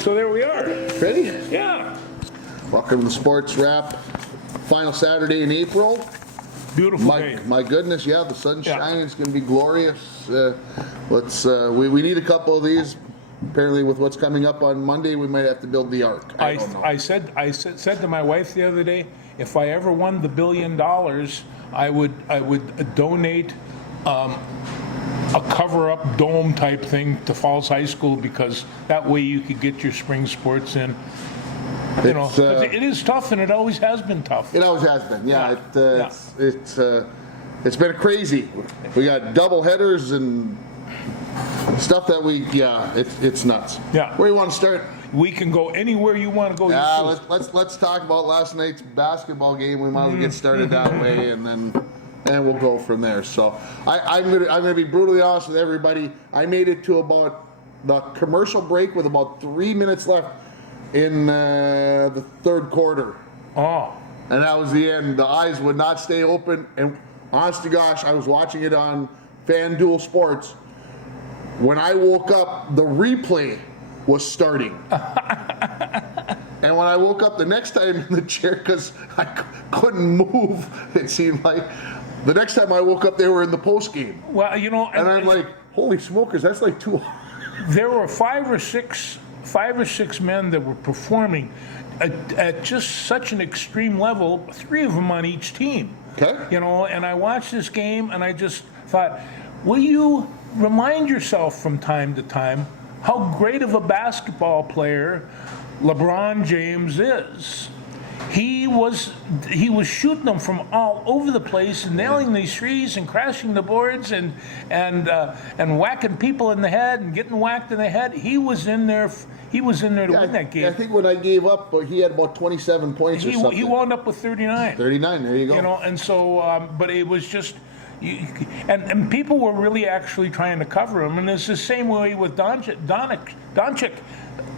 So there we are. Ready? Yeah. Welcome to the Sports Wrap. Final Saturday in April. Beautiful day. My goodness, yeah, the sun's Yeah. shining. It's going to be glorious. We need a couple of these. Apparently, with what's coming up on Monday, we might have to build the ark. I don't know. I said to my wife the other day, if I ever won the $1 billion, I would donate a cover-up dome type thing to Falls High School, because that way you could get your spring sports in. You know, 'cause it is tough, and it always has been tough. It always has been. Yeah, Yeah. it's been crazy. We got double headers and stuff that it's nuts. Yeah. Where do you want to start? We can go anywhere you want to go. Yeah, let's talk about last night's basketball game. We might as well get started that way, and we'll go from there. So I'm gonna be brutally honest with everybody. I made it to about the commercial break with about 3 minutes left in the third quarter. Oh. And that was the end. The eyes would not stay open. And honest to gosh, I was watching it on FanDuel Sports. When I woke up, the replay was starting. And when I woke up the next time in the chair, because I couldn't move, it seemed like, the next time I woke up, they were in the post game. Well, you know, And I'm like, holy smokers, that's like 2 hours. there were five or six men that were performing at just such an extreme level, 3 of them on each team. Okay. You know, and I watched this game and I just thought, will you remind yourself from time to time how great of a basketball player LeBron James is? He was shooting them from all over the place and nailing these threes and crashing the boards and whacking people in the head and getting whacked in the head. He was in there to win that game. I think when I gave up, he had about 27 points or something. He wound up with 39. 39, there you go. You know, and so, but it was just, and people were really actually trying to cover him, and it's the same way with Doncic.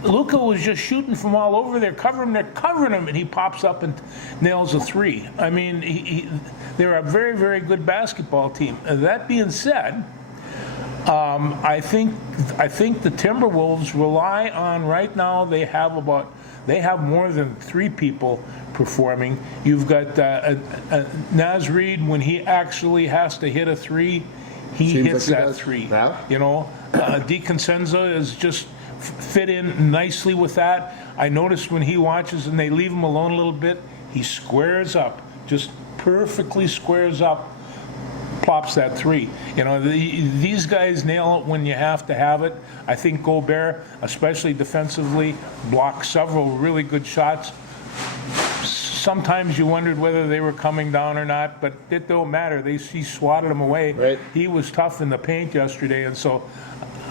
Luka was just shooting from all over. They're covering him, and he pops up and nails a 3. I mean, they're a very, very good basketball team. That being said, I think the Timberwolves rely on right now. They have more than 3 people performing. You've got Naz Reid, when he actually has to hit a 3, he hits that 3. Yeah. You know, DiCincenzo is just fit in nicely with that. I noticed when he watches and they leave him alone a little bit, he squares up, just perfectly squares up, plops that 3. You know, these guys nail it when you have to have it. I think Gobert, especially defensively, blocked several really good shots. Sometimes you wondered whether they were coming down or not, but it don't matter. He swatted them away. Right. He was tough in the paint yesterday, and so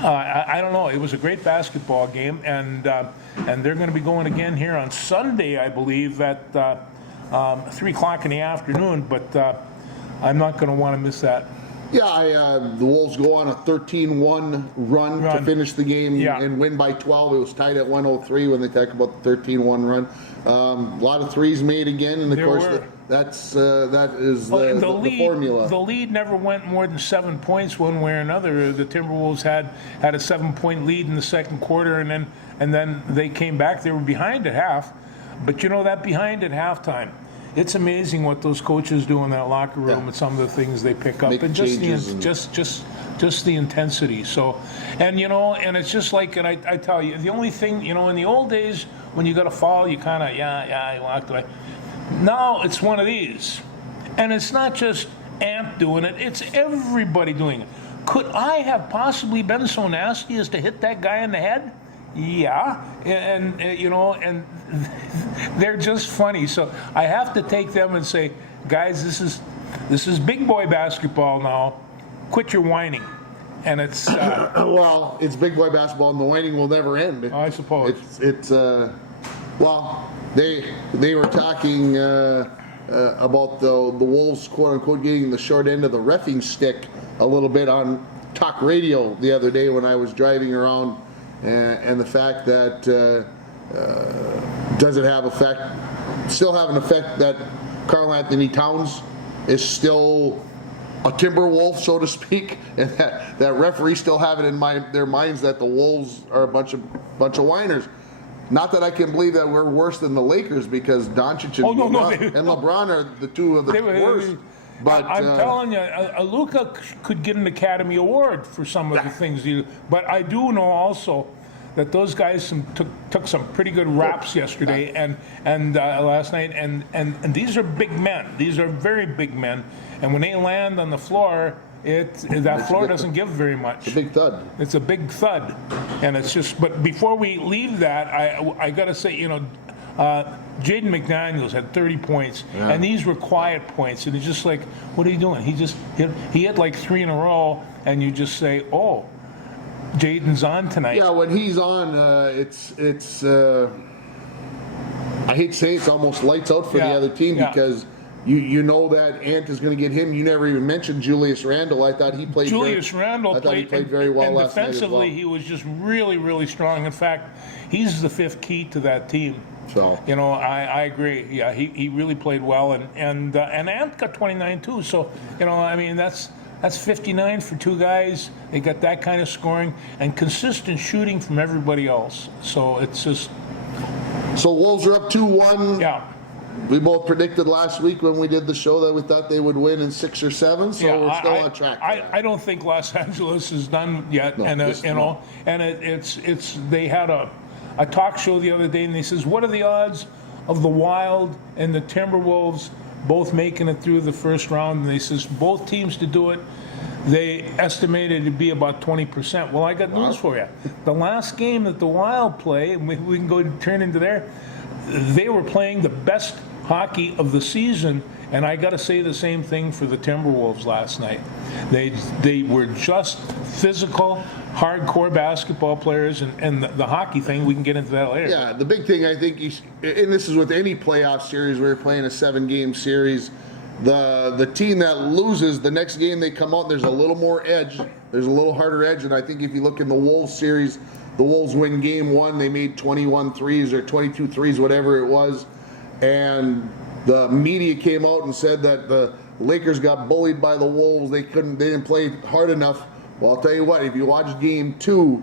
I don't know. It was a great basketball game, and they're going to be going again here on Sunday, I believe, at 3 o'clock in the afternoon. But I'm not going to want to miss that. Yeah, the Wolves go on a 13-1 run to finish the game and win by 12. It was tied at 103 when they talk about the 13-1 run. A lot of threes made again, and of course that is the formula. The lead never went more than 7 points one way or another. The Timberwolves had a 7-point lead in the second quarter, and then they came back. They were behind at half, but you know that behind at halftime. It's amazing what those coaches do in that locker room and some of the things they pick up, and just the intensity. So, and you know, and it's just like, and I tell you, the only thing, you know, in the old days when you got a foul, you kind of you walked away. Now it's one of these, and it's not just Ant doing it; it's everybody doing it. Could I have possibly been so nasty as to hit that guy in the head? Yeah, and you know, and they're just funny. So I have to take them and say, guys, this is big boy basketball now. Quit your whining. And it's well, it's big boy basketball, and the whining will never end. I suppose it's well, they were talking about the Wolves, quote unquote, getting the short end of the reffing stick a little bit on talk radio the other day when I was driving around. And the fact that does it have still have an effect that Karl Anthony Towns is still a Timberwolf, so to speak, and that referees still have it in their minds that the Wolves are a bunch of whiners. Not that I can believe that we're worse than the Lakers because Doncic and, Oh, no, LeBron are the two of the worst. But I'm telling you, Luka could get an Academy Award for some of the things he. But I do know also that those guys took some pretty good raps yesterday and last night, and these are big men. These are very big men, and when they land on the floor, that floor doesn't give very much. It's a big thud. It's a big thud, and it's just. But before we leave that, I got to say, Jaden McDaniels had 30 points, and these were quiet points, and it's just like, what are you doing? He hit like 3 in a row, and you just say, oh, Jaden's on tonight. Yeah, when he's on, it's. I hate to say it's almost lights out for the other team because. You know that Ant is going to get him. You never even mentioned Julius Randle. I thought he played. Randle played very well and last night as well. defensively, he was just really, really strong. In fact, he's the 5th key to that team. So I agree. Yeah, he really played well, and Ant got 29 too. So that's 59 for 2 guys. They got that kind of scoring and consistent shooting from everybody else. So it's just. So Wolves are up 2-1. Yeah. We both predicted last week when we did the show that we thought they would win in 6 or 7, so we're still on track. I don't think Los Angeles is done yet, No, it's they had a talk show the other day, and they says, what are the odds of the Wild and the Timberwolves both making it through the first round? And they says both teams to do it. They estimated it to be about 20%. Well, I got news for you. The last game that the Wild play, and we can go turn into there. They were playing the best hockey of the season, and I got to say the same thing for the Timberwolves last night. They were just physical, hardcore basketball players, and the hockey thing, we can get into that later. Yeah, the big thing I think, and this is with any playoff series where you're playing a 7-game series, the team that loses, the next game they come out, there's a little more edge. There's a little harder edge, and I think if you look in the Wolves series, the Wolves win game 1. They made 21 threes or 22 threes, whatever it was. And the media came out and said that the Lakers got bullied by the Wolves. They didn't play hard enough. Well, I'll tell you what, if you watch game 2,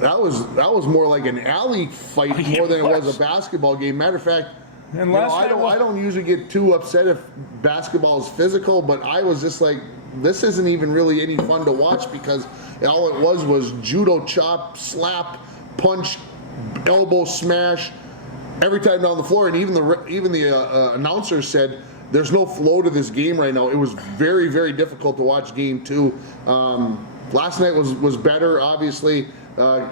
that was more like an alley fight more than it was a basketball game. Matter of fact, I don't usually get too upset if basketball is physical, but I was just like, this isn't even really any fun to watch because all it was judo chop, slap, punch, elbow smash every time down the floor. And even the announcer said there's no flow to this game right now. It was very, very difficult to watch game 2. Last night was better, obviously. Not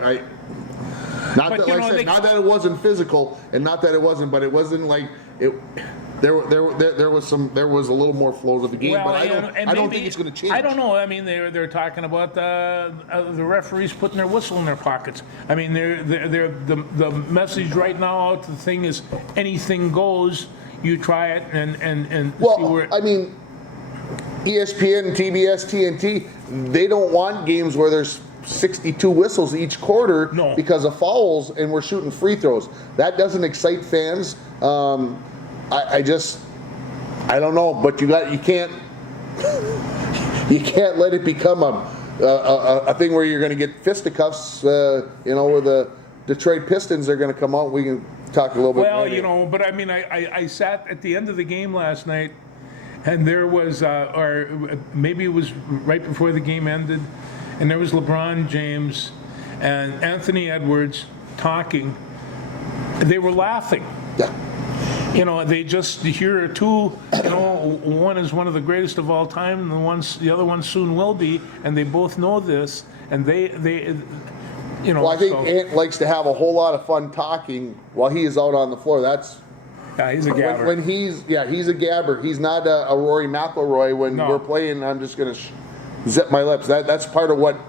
that it wasn't physical, and not that it wasn't, but it wasn't like it. There was a little more flow to the game, but I don't think it's going to change. I don't know. I mean, they're talking about the referees putting their whistle in their pockets. I mean, the message right now out to the thing is anything goes. You try it and see where. I mean, ESPN, TBS, TNT, they don't want games where there's 62 whistles each quarter because of fouls and we're shooting free throws. That doesn't excite fans. I don't know, but you can't let it become a thing where you're going to get fisticuffs. Where the Detroit Pistons are going to come out. We can talk a little bit. Well, but I mean, I sat at the end of the game last night, and there was, or maybe it was right before the game ended, and there was LeBron James and Anthony Edwards talking. They were laughing. Yeah. They just here are two. One is one of the greatest of all time, and the other one soon will be, and they both know this, and they. Well, I think Ant likes to have a whole lot of fun talking while he is out on the floor. He's a gabber. When he's a gabber. He's not a Rory McIlroy. When we're playing, I'm just gonna zip my lips. That's part of what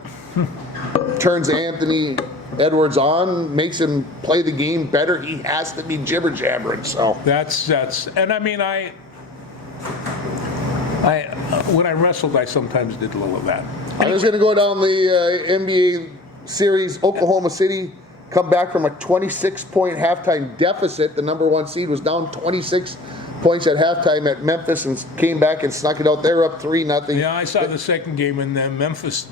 turns Anthony Edwards on, makes him play the game better. He has to be jibber jabbering. So that's and I mean I when I wrestled, I sometimes did a little of that. I was going to go down the NBA series. Oklahoma City come back from a 26-point halftime deficit. The number 1 seed was down 26 points at halftime at Memphis and came back and snuck it out. They're up 3-0. Yeah, I saw the second game in Memphis.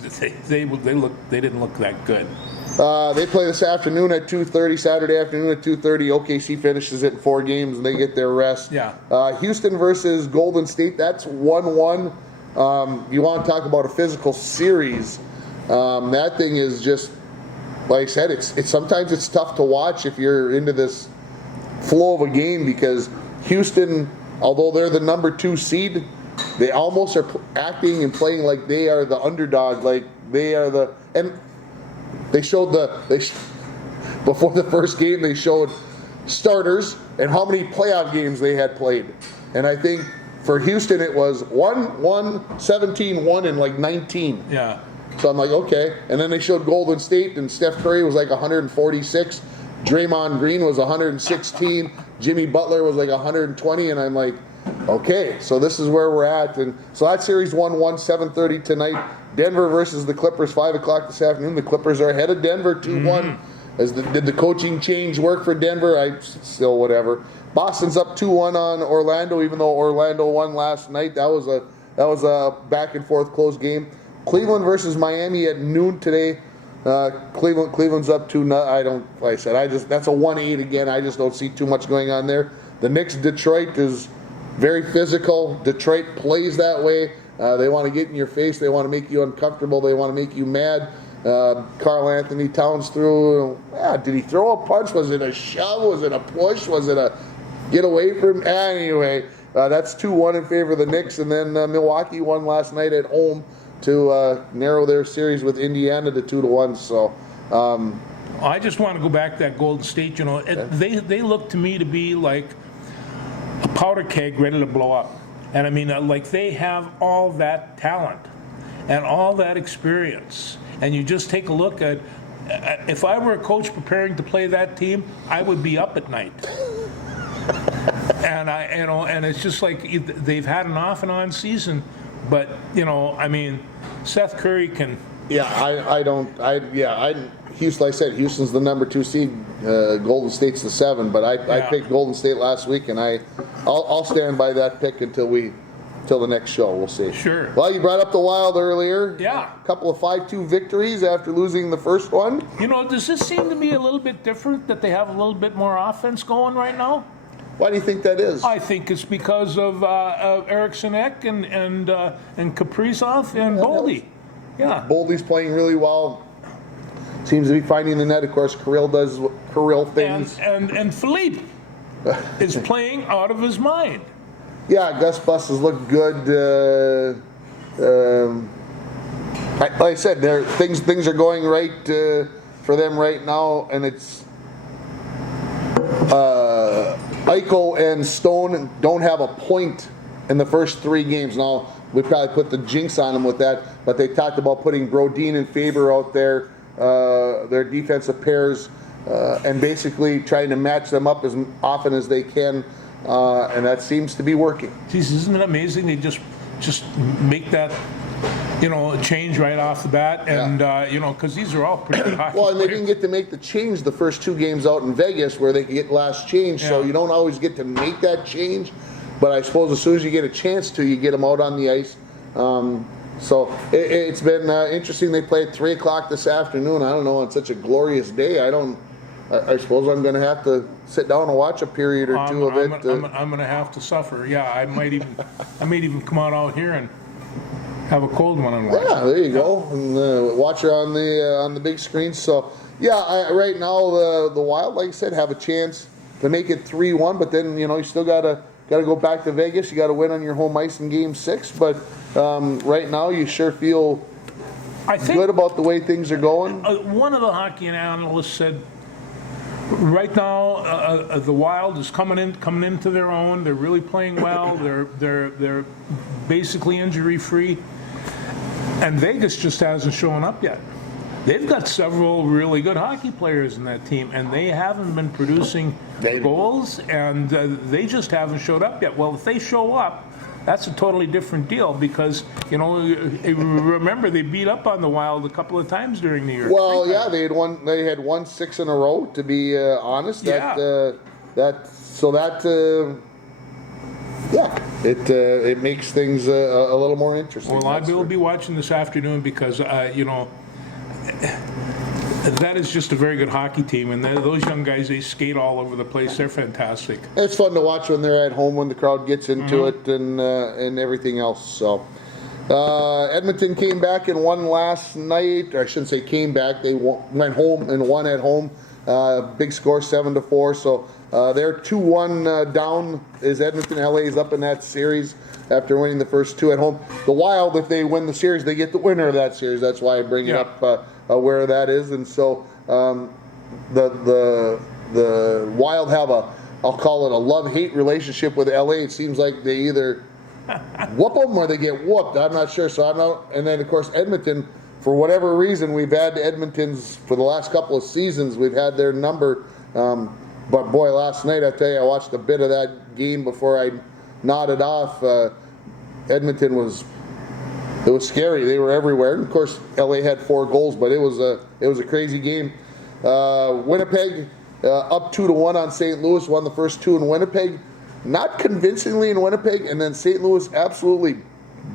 They didn't look that good. They play this afternoon at 2:30, Saturday afternoon at 2:30. OKC finishes it in 4 games, and they get their rest. Yeah. Houston versus Golden State, that's 1-1. You want to talk about a physical series. That thing is just, like I said, it's sometimes it's tough to watch if you're into this flow of a game, because Houston, although they're the number 2 seed, they almost are acting and playing like they are the underdog, like they are the, and they showed before the first game they showed starters and how many playoff games they had played, and I think for Houston it was 1-1, 17-1, and like 19. Yeah. So I'm like, okay. And then they showed Golden State, and Steph Curry was like 146. Draymond Green was 116. Jimmy Butler was like 120. And I'm like, okay, so this is where we're at. And so that series 1-1, 7:30 tonight. Denver versus the Clippers, 5 o'clock this afternoon. The Clippers are ahead of Denver 2-1. Did the coaching change work for Denver? Still whatever. Boston's up 2-1 on Orlando, even though Orlando won last night. That was a back and forth close game. Cleveland versus Miami at noon today. Cleveland's up 2. Like I said, that's a 1-8 again. I just don't see too much going on there. The Knicks Detroit is very physical. Detroit plays that way. They want to get in your face. They want to make you uncomfortable. They want to make you mad. Karl Anthony Towns threw. Did he throw a punch? Was it a shove? Was it a push? Was it a get away from? Anyway, that's 2-1 in favor of the Knicks. And then Milwaukee won last night at home to narrow their series with Indiana to 2-1. So I just want to go back to that Golden State. They look to me to be like a powder keg ready to blow up. And I mean, like they have all that talent and all that experience. And you just take a look at, if I were a coach preparing to play that team, I would be up at night. And it's just like they've had an off and on season. But, I mean, Seth Curry can. Yeah, Houston, like I said, Houston's the number 2 seed. Golden State's the 7. But I picked Golden State last week, and I'll stand by that pick until the next show. We'll see. Sure. Well, you brought up the Wild earlier. Yeah. A couple of 5-2 victories after losing the first one. Does this seem to be a little bit different, that they have a little bit more offense going right now? Why do you think that is? I think it's because of Eriksson Ek and Kaprizov and Boldy. Yeah. Boldy's playing really well. Seems to be finding the net. Of course, Kirill does Kirill things. And Philippe is playing out of his mind. Yeah, Gus Bus has looked good. Like I said, things are going right for them right now, and it's Eichel and Stone don't have a point in the first 3 games. Now, we probably put the jinx on them with that, but they talked about putting Brodin and Faber out there, their defensive pairs, and basically trying to match them up as often as they can, and that seems to be working. Geez, isn't it amazing? They just make that change right off the bat, and because these are all pretty good hockey Well, and they players. didn't get to make the change the first 2 games out in Vegas where they could get last change, so Yeah. you don't always get to make that change. But I suppose as soon as you get a chance to, you get them out on the ice. So it's been interesting. They play at 3 o'clock this afternoon. I don't know, on such a glorious day. I suppose I'm going to have to sit down and watch a period or 2 of it. I'm going to have to suffer. Yeah, I might even come out here and have a cold one and watch. Yeah, there you go. And watch her on the big screen. So yeah, right now the Wild, like I said, have a chance to make it 3-1. But then you still gotta go back to Vegas. You got to win on your home ice in Game 6. But right now, you sure feel good about the way things are going. One of the hockey analysts said, right now the Wild is coming into their own. They're really playing well. They're basically injury free, and Vegas just hasn't shown up yet. They've got several really good hockey players in that team, and they haven't been producing goals, and they just haven't showed up yet. Well, if they show up, that's a totally different deal, because remember they beat up on the Wild a couple of times during the year. Well, yeah, they had won 6 in a row. To be honest, it makes things a little more interesting. Well, I will be watching this afternoon because That is just a very good hockey team, and those young guys, they skate all over the place. They're fantastic. It's fun to watch when they're at home, when the crowd gets into it, and everything else. So Edmonton came back and won last night. Or I shouldn't say came back. They went home and won at home. Big score, 7-4. So they're 2-1 down as Edmonton. LA is up in that series after winning the first two at home. The Wild, if they win the series, they get the winner of that series. That's why I bring it up where that is. And so the Wild have I'll call it a love-hate relationship with LA. It seems like they either whoop them or they get whooped. I'm not sure. So I'm not. And then of course Edmonton, for whatever reason, we've had Edmonton's for the last couple of seasons. We've had their number. But boy, last night I tell you, I watched a bit of that game before I nodded off. Edmonton was scary. They were everywhere. And of course, LA had 4 goals, but it was a crazy game. Winnipeg up 2-1 on St. Louis. Won the first 2 in Winnipeg. Not convincingly in Winnipeg, and then St. Louis absolutely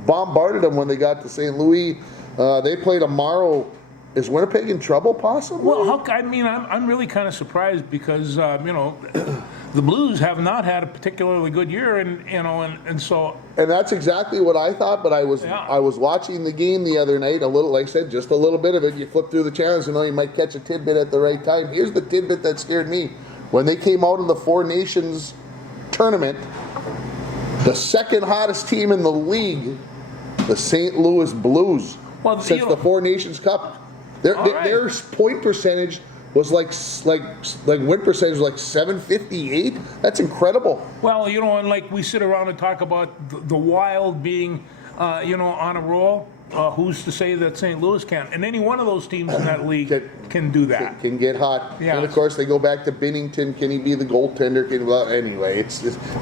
bombarded them when they got to St. Louis. They play tomorrow. Is Winnipeg in trouble, possibly? Well, I'm really kind of surprised because the Blues have not had a particularly good year, and so. And that's exactly what I thought. But I was watching the game the other night. A little, like I said, just a little bit of it. You flip through the channels, you might catch a tidbit at the right time. Here's the tidbit that scared me: when they came out of the Four Nations tournament, the second hottest team in the league, the St. Louis Blues, since the Four Nations Cup. Their point percentage was like win percentage was like 758. That's incredible. Well, and like we sit around and talk about the Wild being, on a roll. Who's to say that St. Louis can't? And any one of those teams in that league can do that. Can get hot. Yeah. And of course they go back to Binnington. Can he be the goaltender? Anyway,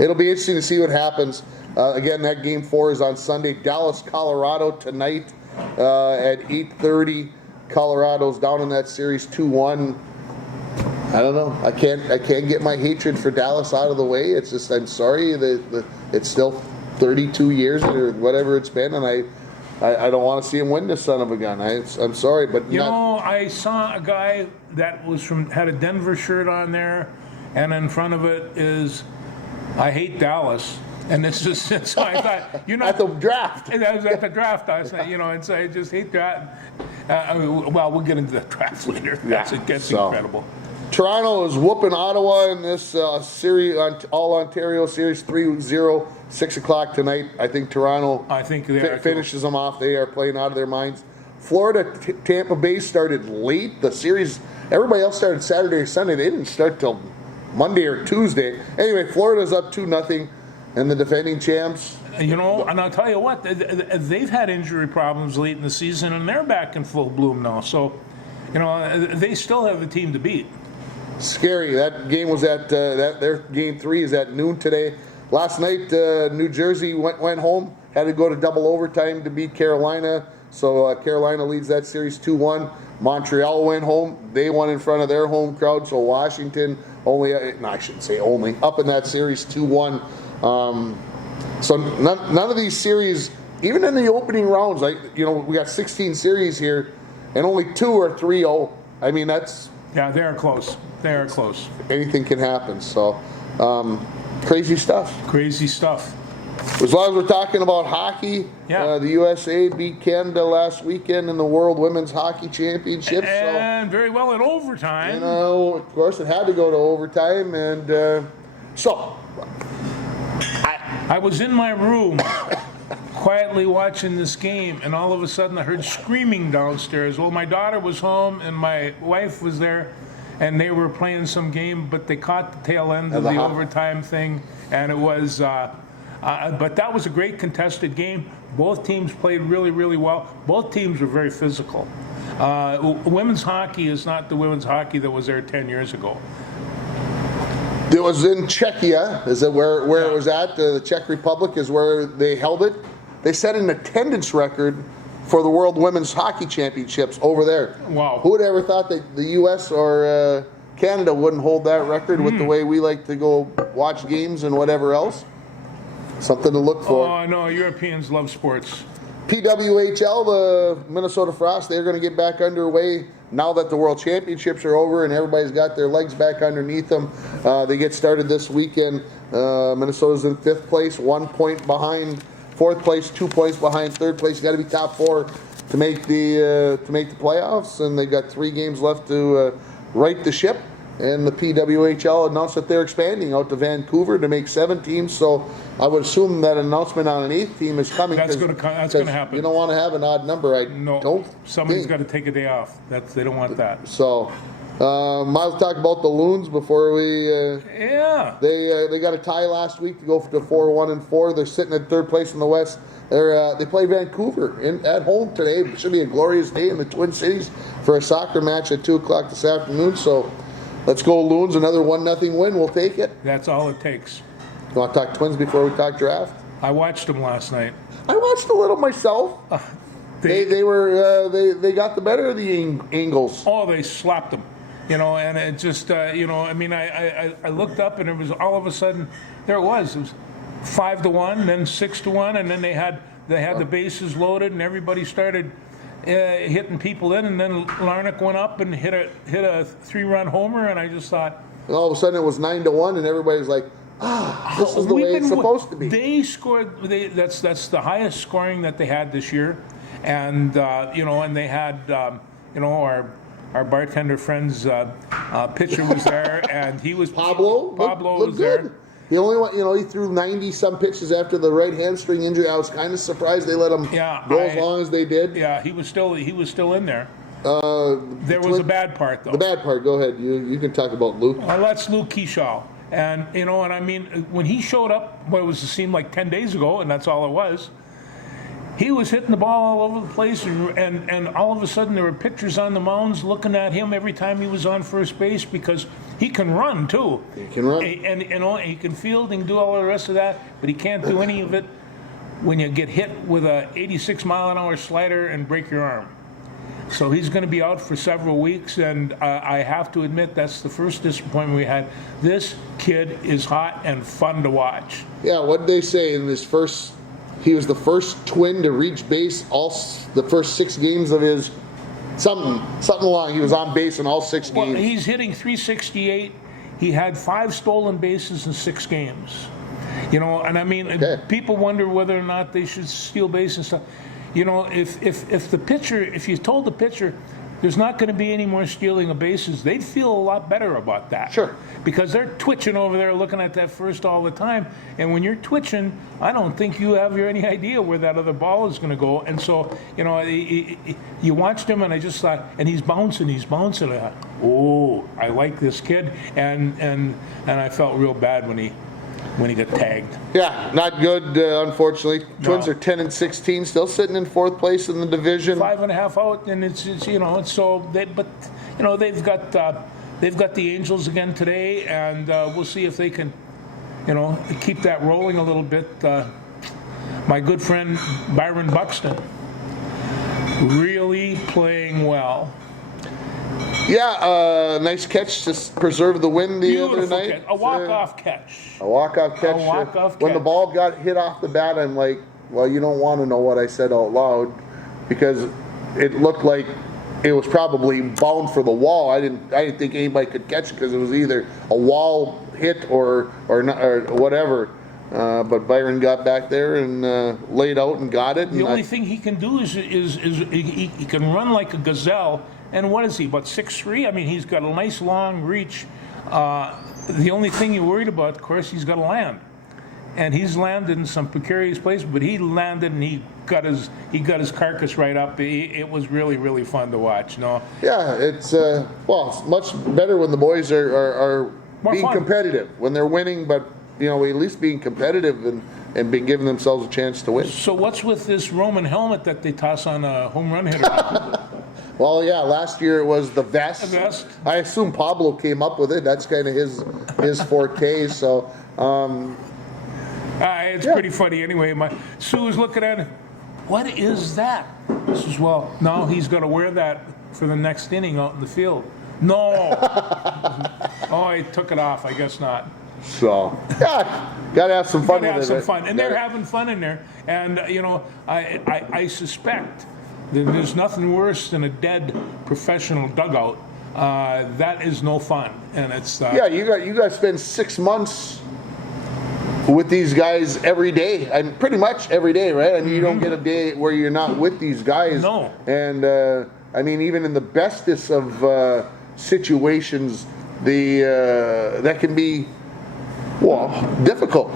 it'll be interesting to see what happens. Again, that game 4 is on Sunday. Dallas, Colorado tonight at 8:30. Colorado's down in that series 2-1. I don't know. I can't get my hatred for Dallas out of the way. It's just I'm sorry that it's still 32 years or whatever it's been, and I don't want to see him win this son of a gun. I'm sorry, but I saw a guy that had a Denver shirt on there, and in front of it is "I hate Dallas." And this is so I thought at the draft. That was at the draft. I was and so I just hate that. Well, we'll get into the draft later. That's incredible. Toronto is whooping Ottawa in this series, All Ontario Series 3-0, 6 o'clock tonight. I think Toronto finishes them off. They are playing out of their minds. Florida, Tampa Bay started late. The series, everybody else started Saturday or Sunday. They didn't start till Monday or Tuesday. Anyway, Florida's up 2-0. And the defending champs? And I'll tell you what, they've had injury problems late in the season, and they're back in full bloom now. So, they still have a team to beat. Scary. That game was at, their game 3 is at noon today. Last night, New Jersey went home, had to go to double overtime to beat Carolina. So Carolina leads that series 2-1. Montreal went home. They won in front of their home crowd. So Washington I shouldn't say only, up in that series 2-1. So none of these series, even in the opening rounds, we got 16 series here, and only 2 are 3-0. I mean, they are close. They are close. Anything can happen. So crazy stuff. Crazy stuff. As long as we're talking about hockey, the USA beat Canada last weekend in the World Women's Hockey Championship. And very well in overtime. Of course, it had to go to overtime, and so. I was in my room quietly watching this game, and all of a sudden I heard screaming downstairs. Well, my daughter was home and my wife was there, and they were playing some game, but they caught the tail end of the overtime thing, and it was but that was a great contested game. Both teams played really, really well. Both teams were very physical. Women's hockey is not the women's hockey that was there 10 years ago. It was in Czechia, is it where it was at? The Czech Republic is where they held it. They set an attendance record for the World Women's Hockey Championships over there. Wow. Who would ever thought that the U.S. or Canada wouldn't hold that record with the way we like to go watch games and whatever else? Something to look for. Oh, no, Europeans love sports. PWHL, the Minnesota Frost, they're going to get back underway now that the World Championships are over and everybody's got their legs back underneath them. They get started this weekend. Minnesota's in 5th place, 1 point behind 4th place, 2 points behind 3rd place. You got to be top 4 to make the playoffs, and they got 3 games left to right the ship. And the PWHL announced that they're expanding out to Vancouver to make 7 teams. So I would assume that announcement on an 8th team is coming. That's going to happen. You don't want to have an odd number. No, somebody's got to take a day off. They don't want that. So, Miles, talk about the Loons before we. Yeah. They got a tie last week to go to 4-1-4. They're sitting at 3rd place in the West. They play Vancouver at home today. It should be a glorious day in the Twin Cities for a soccer match at 2:00 this afternoon. So. Let's go Loons, another 1-0 win. We'll take it. That's all it takes. You want to talk Twins before we talk draft? I watched them last night. I watched a little myself. They got the better of the Angles. Oh, they slapped them. And it just, I mean, I looked up and it was all of a sudden, there it was. It was 5-1, then 6-1, and then they had the bases loaded and everybody started hitting people in, and then Larnach went up and hit a 3-run homer, and I just thought. And all of a sudden it was 9-1, and everybody's like, this is the way it's supposed to be. They scored. That's the highest scoring that they had this year, and and they had our bartender friend's pitcher was there, and he was Pablo was there. He only went, he threw 90-some pitches after the right hamstring injury. I was kind of surprised they let him go as long as they did. Yeah, he was still in there. There was a bad part, though. The bad part, go ahead. You can talk about Luke. Well, that's Luke Keeschall. And, and I mean, when he showed up, it seemed like 10 days ago, and that's all it was, he was hitting the ball all over the place, and all of a sudden there were pitchers on the mounds looking at him every time he was on first base because he can run, too. He can run. And he can field and do all the rest of that, but he can't do any of it when you get hit with a 86-mile-an-hour slider and break your arm. So he's going to be out for several weeks, and I have to admit that's the first disappointment we had. This kid is hot and fun to watch. Yeah, what did they say in his first... He was the first Twin to reach base the first 6 games of his... Something along. He was on base in all 6 games. Well, he's hitting .368. He had 5 stolen bases in 6 games. And I mean, people wonder whether or not they should steal base and stuff. If you told the pitcher there's not going to be any more stealing of bases, they'd feel a lot better about that. Sure. Because they're twitching over there looking at that first all the time. And when you're twitching, I don't think you have any idea where that other ball is going to go. And so, you watched him, and I just thought, and he's bouncing. I thought, oh, I like this kid. And I felt real bad when he got tagged. Yeah, not good, unfortunately. No. Twins are 10-16, still sitting in 4th place in the division. 5.5 out, and it's so they've got the Angels again today, and we'll see if they can, keep that rolling a little bit. My good friend Byron Buxton, really playing well. Yeah, nice catch to preserve the win the other night. Catch. A walk-off catch. A walk-off catch. When the ball got hit off the bat, I'm like, well, you don't want to know what I said out loud, because it looked like it was probably bound for the wall. I didn't think anybody could catch it because it was either a wall hit or whatever. But Byron got back there and laid out and got it. The only thing he can do is he can run like a gazelle. And what is he, about 6'3"? I mean, he's got a nice long reach. The only thing you're worried about, of course, he's got to land. And he's landed in some precarious places, but he landed and he got his carcass right up. It was really, really fun to watch. No. Yeah, it's it's much better when the boys are being competitive, when they're winning, but at least being competitive and being giving themselves a chance to win. So what's with this Roman helmet that they toss on a home run hitter? Well, yeah, last year it was the vest. The vest. I assume Pablo came up with it. That's kind of his forte. So it's pretty funny. Anyway, Sue was looking at it. What is that? I says, well, no, he's got to wear that for the next inning out in the field. No. Oh, he took it off. I guess not. So, yeah. Gotta have some fun Gotta have with it. some right? fun, and they're having fun in there. And I suspect that there's nothing worse than a dead professional dugout. That is no fun, and it's Yeah, you guys spend 6 months with these guys every day. And pretty much every day, right? I mean, you don't get a day where you're not with these guys. No. And I mean, even in the bestest of situations, that can be difficult.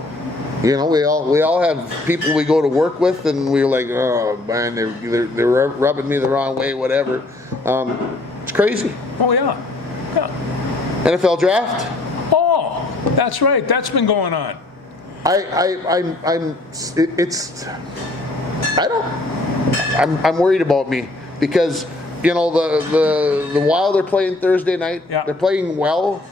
You know, we all have people we go to work with, and we're like, oh man, they're rubbing me the wrong way, whatever. It's crazy. Oh yeah. NFL draft. Oh, that's right. That's been going on. I'm worried about me because you know the Wild are playing Thursday night. Yeah. They're playing well.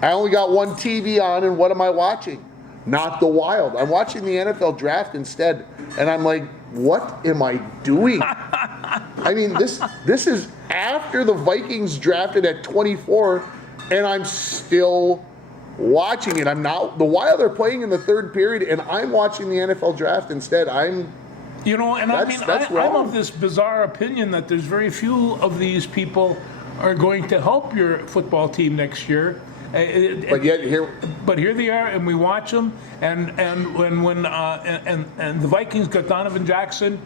I only got one TV on, and what am I watching? Not the Wild. I'm watching the NFL draft instead, and I'm like, what am I doing? I mean, this is after the Vikings drafted at 24, and I'm still watching it. I'm not. The Wild are playing in the third period, and I'm watching the NFL draft instead. You know, and That's I'm wrong. of this bizarre opinion that there's very few of these people are going to help your football team next year. But yet here, But here they are, and we watch them. And when the Vikings got Donovan Jackson,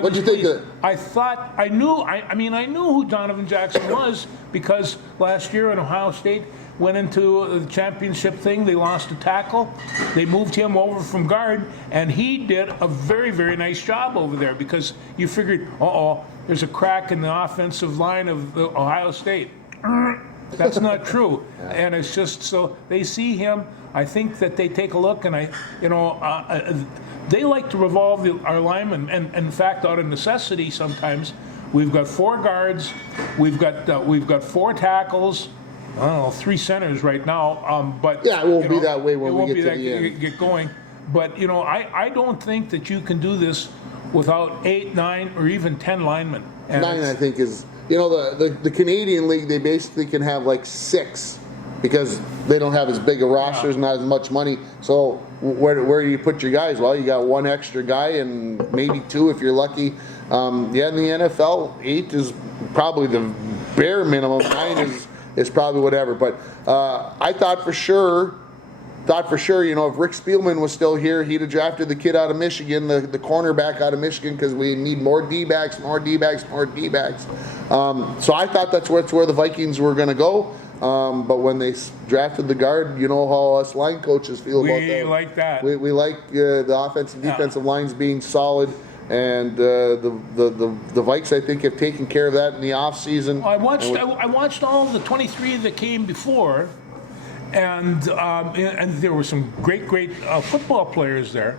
What'd you think of it? I knew who Donovan Jackson was because last year in Ohio State went into the championship thing. They lost a tackle. They moved him over from guard, and he did a very, very nice job over there because you figured, there's a crack in the offensive line of Ohio State. That's not true, and it's just so they see him. I think that they take a look, and they like to revolve our linemen, and in fact, out of necessity, sometimes we've got 4 guards, we've got 4 tackles. I don't know, 3 centers right now, but yeah, it won't be that way when we get to the end. Get going. But I don't think that you can do this without 8, 9, or even 10 linemen. And 9, I think, is, you know, the Canadian League, they basically can have like 6 because they don't have as big a rosters, not as much money. So where do you put your guys? Well, you got 1 extra guy and maybe 2 if you're lucky. In the NFL, 8 is probably the bare minimum. 9 is probably whatever. But I thought for sure, you know, if Rick Spielman was still here, he'd have drafted the kid out of Michigan, the cornerback out of Michigan, because we need more D-backs. So I thought that's where the Vikings were going to go. But when they drafted the guard, you know how us line coaches feel about that. We like that. We like the offensive and defensive lines being solid. And the Vikes, I think, have taken care of that in the offseason. I watched all of the 23 that came before, and there were some great football players there.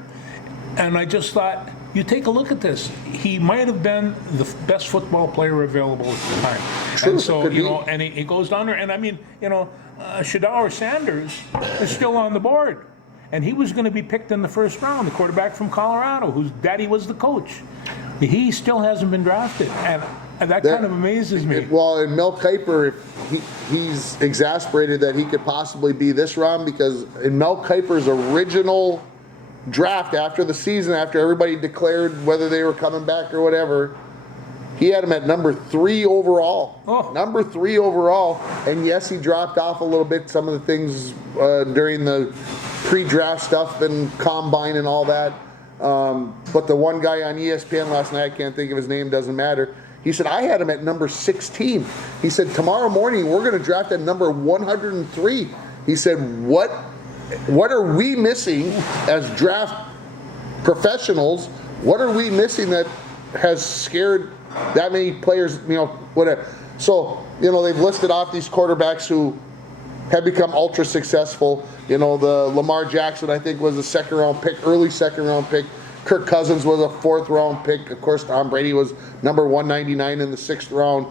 And I just thought, you take a look at this. He might have been the best football player available at the time. True, and so, could you be. know, and he goes down there. And I mean, you know, Shadar Sanders is still on the board. And he was going to be picked in the first round, the quarterback from Colorado, whose daddy was the coach. He still hasn't been drafted. And that kind of amazes me. Well, and Mel Kiper, he's exasperated that he could possibly be this round because in Mel Kiper's original draft after the season, after everybody declared whether they were coming back or whatever, he had him at number 3 overall. Oh. Number 3 overall. And yes, he dropped off a little bit, some of the things during the pre-draft stuff and combine and all that. But the one guy on ESPN last night, I can't think of his name, doesn't matter. He said, I had him at number 16. He said, tomorrow morning, we're going to draft at number 103. He said, what are we missing as draft professionals? What are we missing that has scared that many players, you know, whatever. So, you know, they've listed off these quarterbacks who have become ultra successful. You know, the Lamar Jackson, I think, was a early second round pick. Kirk Cousins was a 4th round pick. Of course, Tom Brady was number 199 in the 6th round.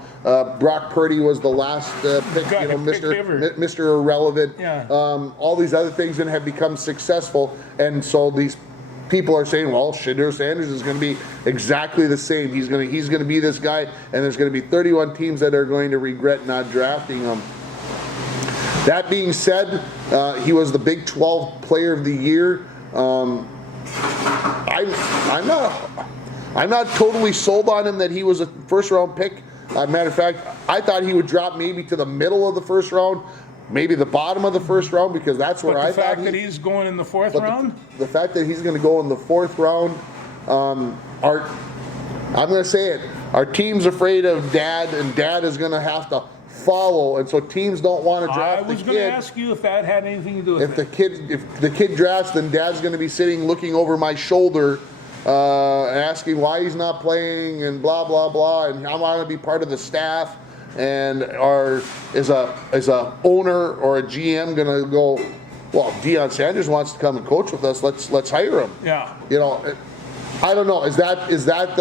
Brock Purdy was the last pick, you know, Mr. Irrelevant. Yeah. All these other things and have become successful. And so these people are saying, well, Shedeur Sanders is going to be exactly the same. He's going to be this guy, and there's going to be 31 teams that are going to regret not drafting him. That being said, he was the Big 12 Player of the Year. I'm not totally sold on him that he was a first-round pick. Matter of fact, I thought he would drop maybe to the middle of the first round, maybe the bottom of the first round, because that's where But I the thought fact that he's going in the fourth but round? the fact that he's going to go in the fourth round, I'm going to say it. Our team's afraid of Dad, and Dad is going to have to follow, and so teams don't want to draft I was the going to kid. ask you if that had anything to do with If the kid drafts, then Dad's going to be sitting looking over my shoulder, asking why he's not playing and blah blah blah, and I'm going to be part of the staff, and is a owner or a GM going to go, well, Deion Sanders wants to come and coach with us. Let's hire him. Yeah. You know, I don't know. Is that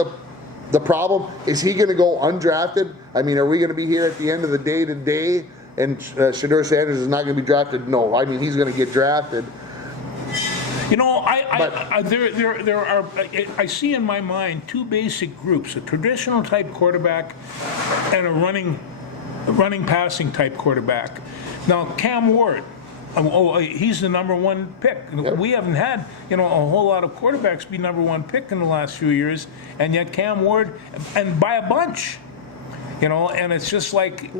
the problem? Is he going to go undrafted? I mean, are we going to be here at the end of the day today and Shedeur Sanders is not going to be drafted? No. I mean, he's going to get drafted. You know, there are. I see in my mind two basic groups: a traditional type quarterback and a running passing type quarterback. Now, Cam Ward. He's the number one pick. Yep. We haven't had, a whole lot of quarterbacks be number one pick in the last few years, and yet Cam Ward, and by a bunch, and it's just like.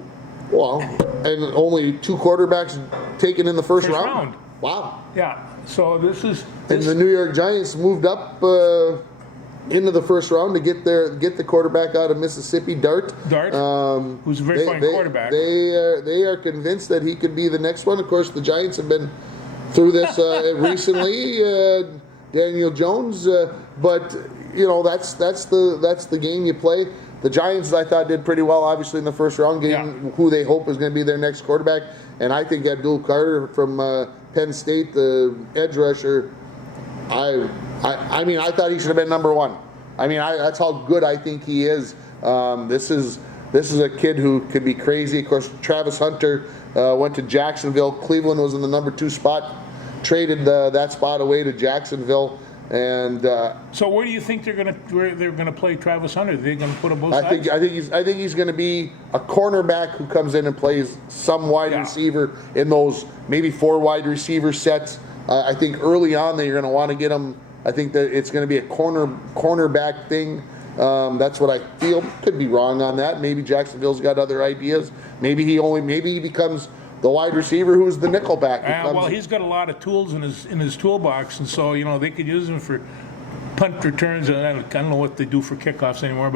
Well, and only 2 quarterbacks taken in the first round. Wow. Yeah. So this is. And the New York Giants moved up into the first round to get the quarterback out of Mississippi, Dart. Who's a very fine quarterback. They are convinced that he could be the next one. Of course, the Giants have been through this recently. Daniel Jones, but that's the game you play. The Giants, I thought, did pretty well, obviously, in the first round, getting who they hope is going to be their next quarterback. And I think Abdul Carter from Penn State, the edge rusher, I mean, I thought he should have been number one. I mean, that's how good I think he is. This is a kid who could be crazy. Of course, Travis Hunter went to Jacksonville. Cleveland was in the number 2 spot, traded that spot away to Jacksonville. And so, where do you think they're gonna play Travis Hunter? Are they gonna put him both sides? I think he's going to be a cornerback who comes in and plays some wide receiver in those maybe 4 wide receiver sets. I think early on that you're going to want to get him. I think that it's going to be a cornerback thing. That's what I feel. Could be wrong on that. Maybe Jacksonville's got other ideas. Maybe he becomes the wide receiver who's the nickelback. Well, he's got a lot of tools in his toolbox, and so they could use him for punt returns. And I don't know what they do for kickoffs anymore,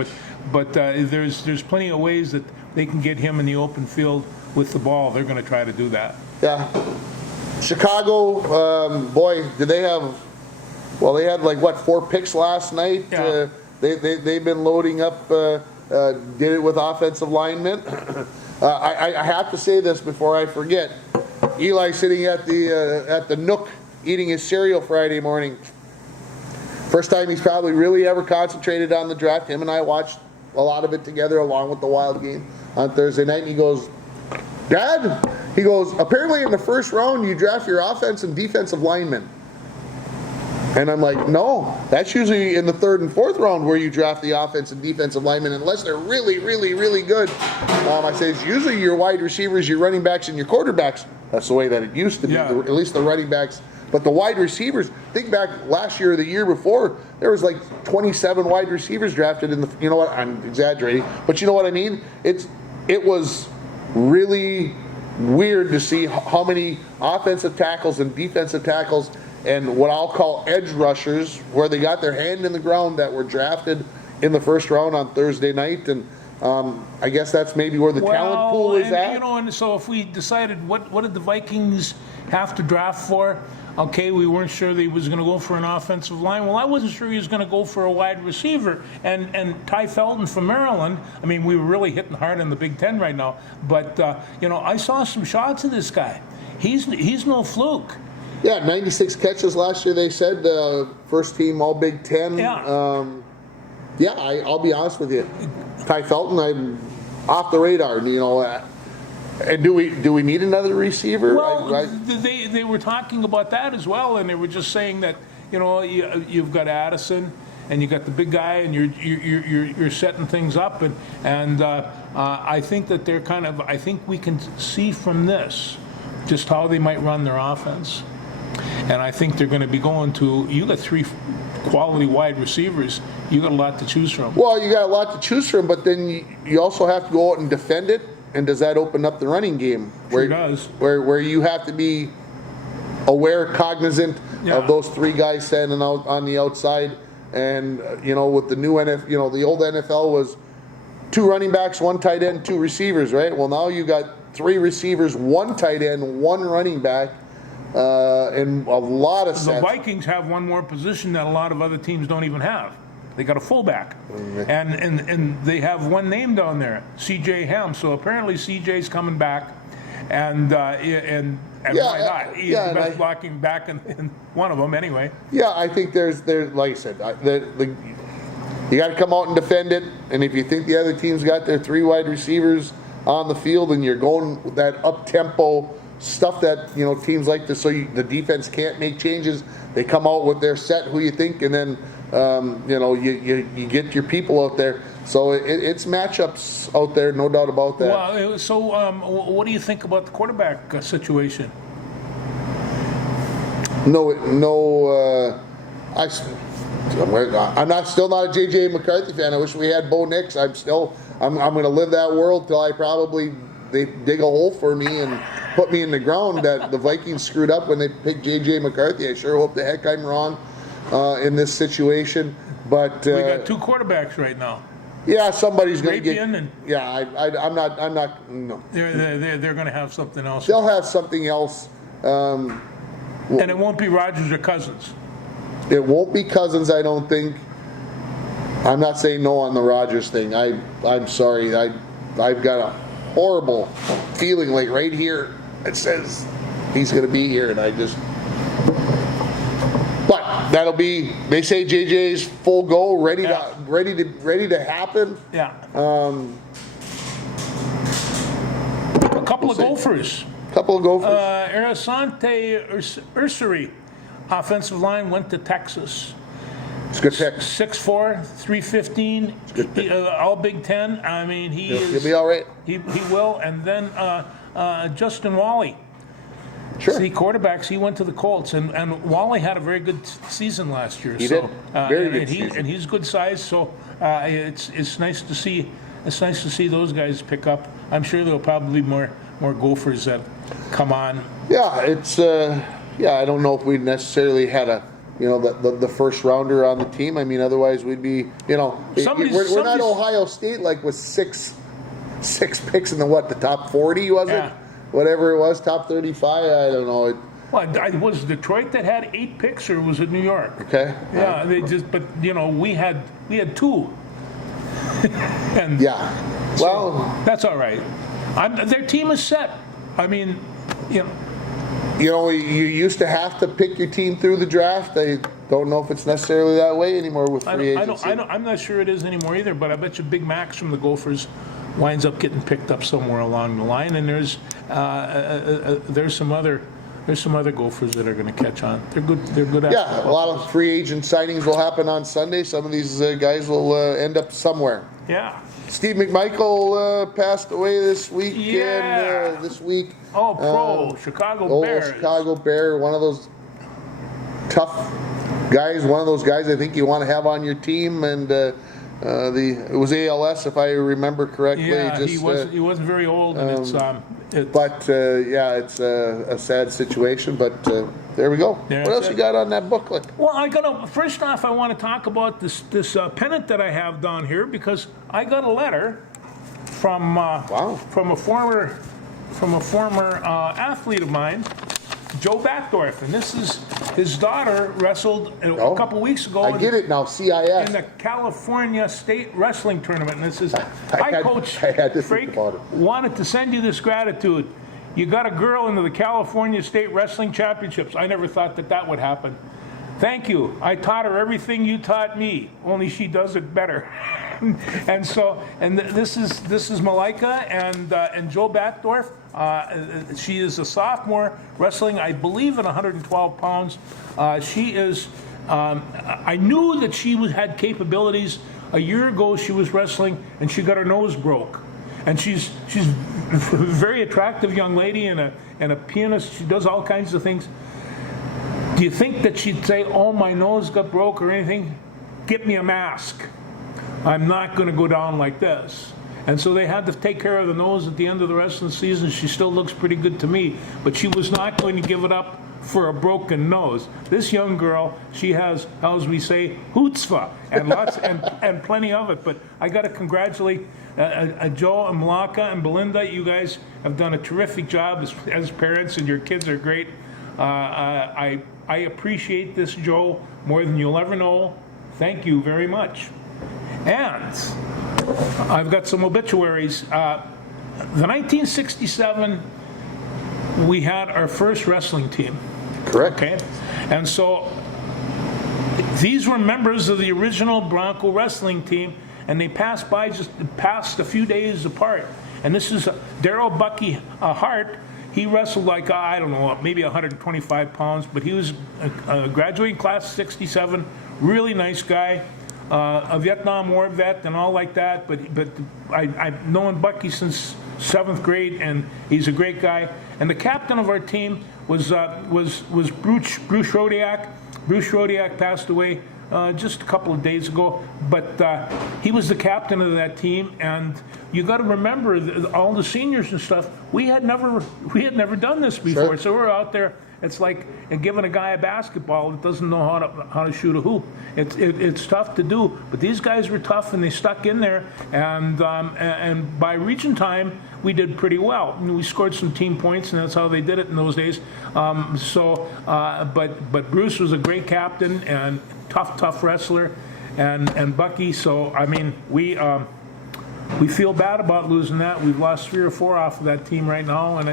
but there's plenty of ways that they can get him in the open field with the ball. They're going to try to do that. Yeah. Chicago, boy, did they have? Well, they had 4 picks last night. Yeah. They've been loading up. Did it with offensive linemen. I have to say this before I forget. Eli sitting at the Nook eating his cereal Friday morning. First time he's probably really ever concentrated on the draft. Him and I watched a lot of it together along with the Wild game on Thursday night. And he goes, Dad, he goes, apparently in the first round you draft your offense and defensive linemen. And I'm like, no, that's usually in the 3rd and 4th round where you draft the offense and defensive linemen unless they're really, really, really good. I say it's usually your wide receivers, your running backs, and your quarterbacks. That's the way that it used to be, at least the running backs. But the wide receivers, think back last year or the year before, there was 27 wide receivers drafted in the, you know what, I'm exaggerating, but you know what I mean? It was really weird to see how many offensive tackles and defensive tackles and what I'll call edge rushers, where they got their hand in the ground, that were drafted in the first round on Thursday night. And I guess that's maybe where the talent pool is at. And so if we decided what did the Vikings have to draft for? Okay, we weren't sure that he was going to go for an offensive line. Well, I wasn't sure he was going to go for a wide receiver. And Ty Felton from Maryland, I mean, we were really hitting hard in the Big Ten right now. But, I saw some shots of this guy. He's no fluke. Yeah, 96 catches last year, they said. First team All Big Ten. Yeah. I'll be honest with you. Ty Felton, I'm off the radar, And do we need another receiver? Well, they were talking about that as well, and they were just saying that you've got Addison and you got the big guy, and you're setting things up, and I think that they're I think we can see from this just how they might run their offense. And I think they're going to be going to, you got 3 quality wide receivers, you got a lot to choose from. Well, you got a lot to choose from, but then you also have to go out and defend it. And does that open up the running game? Sure does. Where you have to be aware, cognizant of those 3 guys standing out on the outside. And, with the new NFL, the old NFL was 2 running backs, 1 tight end, 2 receivers, right? Well, now you got 3 receivers, 1 tight end, 1 running back, and a lot of sets. The Vikings have one more position that a lot of other teams don't even have. They got a fullback, and they have one name down there, C.J. Ham. So apparently C.J.'s coming back, and why not? He's the best blocking back in one of them anyway. Yeah, I think there's like I said, you got to come out and defend it. And if you think the other team's got their 3 wide receivers on the field, and you're going with that up tempo stuff that teams like this, so the defense can't make changes. They come out with their set, who you think, and then you get your people out there. So it's matchups out there, no doubt about that. Well, so what do you think about the quarterback situation? I'm still not a J.J. McCarthy fan. I wish we had Bo Nix. I'm going to live that world till they dig a hole for me and put me in the ground that the Vikings screwed up when they picked J.J. McCarthy. I sure hope the heck I'm wrong in this situation. But we got 2 quarterbacks right now. Yeah, somebody's going to get. I'm not. No. They're going to have something else. They'll have something else. And it won't be Rodgers or Cousins. It won't be Cousins, I don't think. I'm not saying no on the Rodgers thing. I'm sorry. I've got a horrible feeling like right here it says he's going to be here, and I just. But that'll be. They say JJ's full go, ready to happen. Yeah. A couple of Gophers. Arasante Ursary, offensive line, went to Texas. It's a good pick. 6'4", 315, all Big Ten. I mean, he'll be all right. He will. And then Justin Wally. Sure. See, quarterbacks, he went to the Colts, and Wally had a very good season last year. He did. Very good season. And he's good size, so it's nice to see. It's nice to see those guys pick up. I'm sure there'll probably be more Gophers that come on. Yeah, it's I don't know if we necessarily had the first rounder on the team. I mean, otherwise we'd be we're not Ohio State like with six picks in the top 40 was it? Whatever it was, top 35. I don't know. Was it Detroit that had 8 picks, or was it New York? Okay. Yeah, we had 2. And that's all right. Their team is set. I mean, you used to have to pick your team through the draft. I don't know if it's necessarily that way anymore with free agency. I'm not sure it is anymore either, but I bet you Big Max from the Gophers winds up getting picked up somewhere along the line, and there's some other Gophers that are going to catch on. They're good. Yeah, a lot of free agent signings will happen on Sunday. Some of these guys will end up somewhere. Yeah. Steve McMichael passed away this week. This week. Chicago Bears. Chicago Bear, one of those tough guys. One of those guys I think you want to have on your team, and. It was ALS, if I remember correctly. Yeah, he wasn't very old, and it's it's a sad situation. But there we go. What else you got on that booklet? Well, first off, I want to talk about this pennant that I have down here, because I got a letter from a former athlete of mine, Joe Batdorf, and this is his daughter wrestled a couple weeks ago. I get it now, CIS. In the California State Wrestling Tournament. And this is, Coach Frank, wanted to send you this gratitude. You got a girl into the California State Wrestling Championships. I never thought that would happen. Thank you. I taught her everything you taught me, only she does it better. And this is Malika and Joe Batdorf. She is a sophomore wrestling, I believe, at 112 pounds. She is. I knew that she had capabilities. A year ago, she was wrestling and she got her nose broke, and she's a very attractive young lady and a pianist. She does all kinds of things. Do you think that she'd say, "Oh, my nose got broke" or anything? Get me a mask. I'm not going to go down like this. And so they had to take care of the nose at the end of the rest of the season. She still looks pretty good to me, but she was not going to give it up for a broken nose. This young girl, she has, as we say, chutzpah, and lots and plenty of it. But I got to congratulate Joe and Malaka and Belinda. You guys have done a terrific job as parents, and your kids are great. I appreciate this, Joe, more than you'll ever know. Thank you very much. And I've got some obituaries. The 1967, we had our first wrestling team. Correct. Okay, and so these were members of the original Bronco wrestling team, and they passed a few days apart. And this is Daryl Bucky Hart. He wrestled like, I don't know, maybe 125 pounds, but he was a graduating class of 67, really nice guy, a Vietnam War vet and all like that. But I've known Bucky since 7th grade, and he's a great guy. And the captain of our team was Bruce Rodiak. Bruce Rodiak passed away just a couple of days ago, but he was the captain of that team. And you got to remember, all the seniors and stuff, we had never done this before. Sure. So we're out there. It's like giving a guy a basketball that doesn't know how to shoot a hoop. It's tough to do, but these guys were tough and they stuck in there. And by region time, we did pretty well. We scored some team points, and that's how they did it in those days. But Bruce was a great captain and tough wrestler, and Bucky. So I mean, we feel bad about losing that. We've lost 3 or 4 off of that team right now, and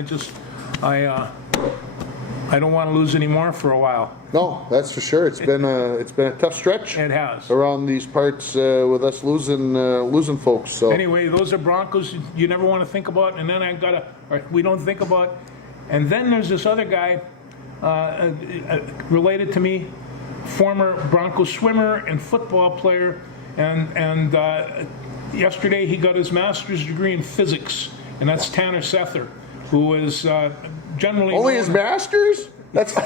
I don't want to lose any more for a while. No, that's for sure. It's been a tough stretch. It has. Around these parts with us losing folks. So anyway, those are Broncos you never want to think about, and then we don't think about. And then there's this other guy related to me, former Bronco swimmer and football player, and yesterday he got his master's degree in physics, and that's Tanner Sether, who is generally only his masters. That's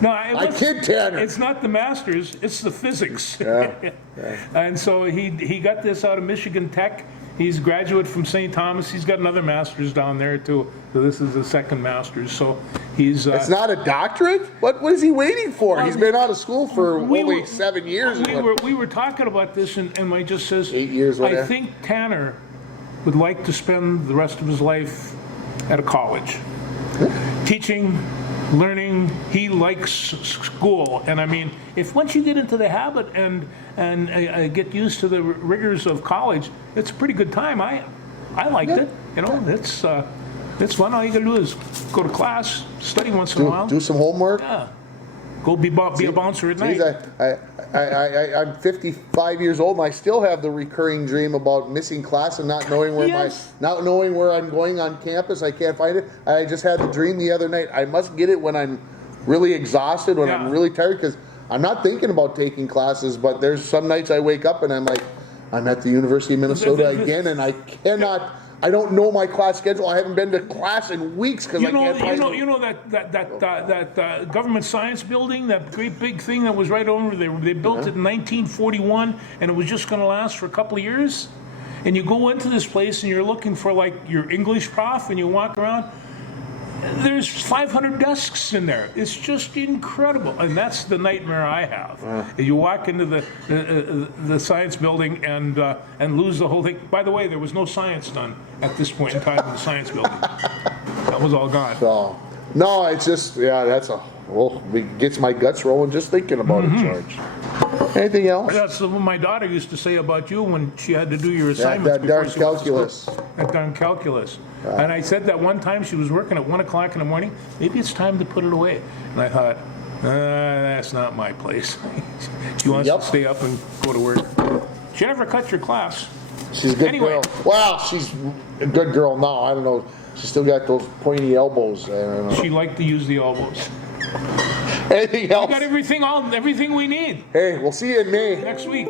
no, I kid Tanner. It's not the masters; it's the physics. Yeah. And so he got this out of Michigan Tech. He's a graduate from St. Thomas. He's got another master's down there too. So this is the second master's. So he's. It's not a doctorate. What is he waiting for? He's been out of school for only 7 years. We were talking about this, and Mike just says 8 years. Whatever. I think Tanner would like to spend the rest of his life at a college, teaching, learning. He likes school, and I mean, if once you get into the habit and get used to the rigors of college, it's a pretty good time. I liked it. You know, it's fun. All you gotta do is go to class, study once in a while, do some homework. Yeah, go be a bouncer at night. I'm 55 years old, and I still have the recurring dream about missing class and not knowing where not knowing where I'm going on campus. I can't find it. I just had the dream the other night. I must get it when I'm really exhausted, when I'm really tired, because I'm not thinking about taking classes. But there's some nights I wake up and I'm like, I'm at the University of Minnesota again, and I cannot. I don't know my class schedule. I haven't been to class in weeks because I can't find it. You know that government science building, that great big thing that was right over there. They built it in 1941, and it was just going to last for a couple of years. And you go into this place, and you're looking for like your English prof, and you walk around. There's 500 desks in there. It's just incredible, and that's the nightmare I have. You walk into the science building and lose the whole thing. By the way, there was no science done at this point in time in the science building. That was all gone. So, no, it's just it gets my guts rolling just thinking about it, George. Anything else? That's what my daughter used to say about you when she had to do your assignments. That darn calculus. That darn calculus. And I said that one time she was working at 1 o'clock in the morning. Maybe it's time to put it away. And I thought, that's not my place. She wants to stay up and go to work. She never cut your class. She's a good girl. Well, she's a good girl now. I don't know. She's still got those pointy elbows. I don't know. She liked to use the elbows. Anything else? We got everything we need. Hey, we'll see you in May. Next week.